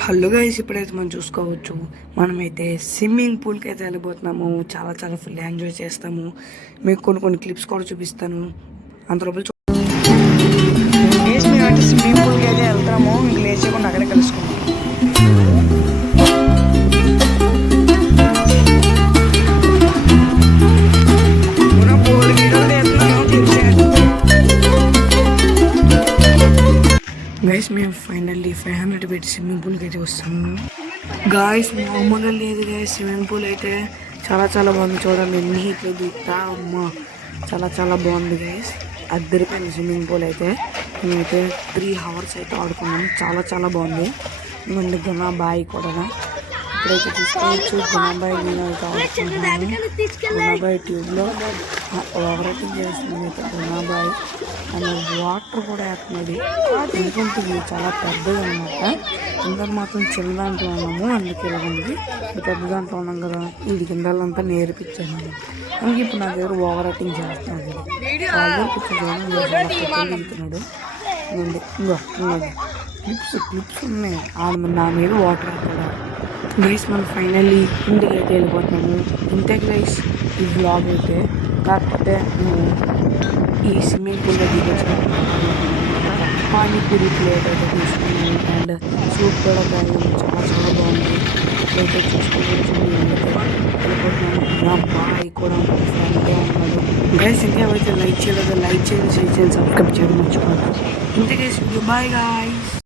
Hello guys, ఇప్పుడైతే మనం చూసుకోవచ్చు. మనమైతే స్విమ్మింగ్ పూల్కి అయితే వెళ్ళిపోతున్నాము. చాలా చాలా ఫుల్ ఎంజాయ్ చేస్తాము. మీకు కొన్ని కొన్ని క్లిప్స్ కూడా చూపిస్తాను. అంతలోపల మేమైతే స్విమ్మింగ్ పూల్కి అయితే వెళ్తాము. ఇంక లేచేయకుండా అక్కడే కలుసుకుంటాం. గైస్, మేము ఫైనల్లీ 500 పెట్టి స్విమ్మింగ్ పూల్కి అయితే వస్తాము. గాయస్, మామూలుగా లేదు గాయస్. స్విమ్మింగ్ పూల్ అయితే చాలా చాలా బాగుంది. చూడండి ఎన్ని హీట్లో దిగుతా అమ్మా, చాలా చాలా బాగుంది గాయస్. అద్దరిపోయింది స్విమ్మింగ్ పూల్ అయితే. మేమైతే 3 hours అయితే ఆడుకున్నాము. చాలా చాలా బాగుంది. మళ్ళీ గుణాబాయి కూడా ఇప్పుడైతే తీసుకోవచ్చు. గుణాబాయి నేను అయితే ఆడుకుంటున్నాను. గుణాబాయి ట్యూబ్లో ఓవరాక్టింగ్ చేస్తుంది అయితే గుణాబాయి. అండ్ వాటర్ కూడా వేస్తున్నది. ఎందుకంటే ఇది చాలా పెద్దది అనమాట. అందరు మాత్రం చిన్న దాంట్లో ఉన్నాము, అందుకే ఇలా ఉంది. పెద్ద దాంట్లో ఉన్నాం కదా, వీడి కిందాలంతా నేర్పించాను. అందుకే ఇప్పుడు నా దగ్గర ఓవర్ యాక్టింగ్ చేస్తున్నాడు. వాళ్ళ కూర్చొని దిగుతున్నాడు. ఇంకో క్లిప్స్ ఉన్నాయి. నా మీద వాటర్ కూడా. గైస్, మనం ఫైనల్లీ ఇంటికి అయితే వెళ్ళిపోతున్నాము. ఇంతే గైస్ ఈ వ్లాగ్ అయితే. కాకపోతే మేము ఈ స్విమ్మింగ్ పూల్లో దిగొచ్చిన పానీపూరి ప్లేట్ అయితే తీసుకున్నాము. అండ్ సూప్ కూడా తాగాము. చాలా చాలా బాగుంది. ఇప్పుడైతే చూసుకోవచ్చు. వెళ్ళిపోతున్నాము. నా బాయ్ కూడా ఫ్రెండ్గా ఉన్నాడు. గైస్, ఇంకా ఎవరైతే లైక్ చేయలేదు, లైక్ చేయండి, షేర్ చేయండి, సబ్స్క్రైబ్ చేయడం మర్చిపోతాం. ఇంతే గైస్, బాయ్ గాయ్స్.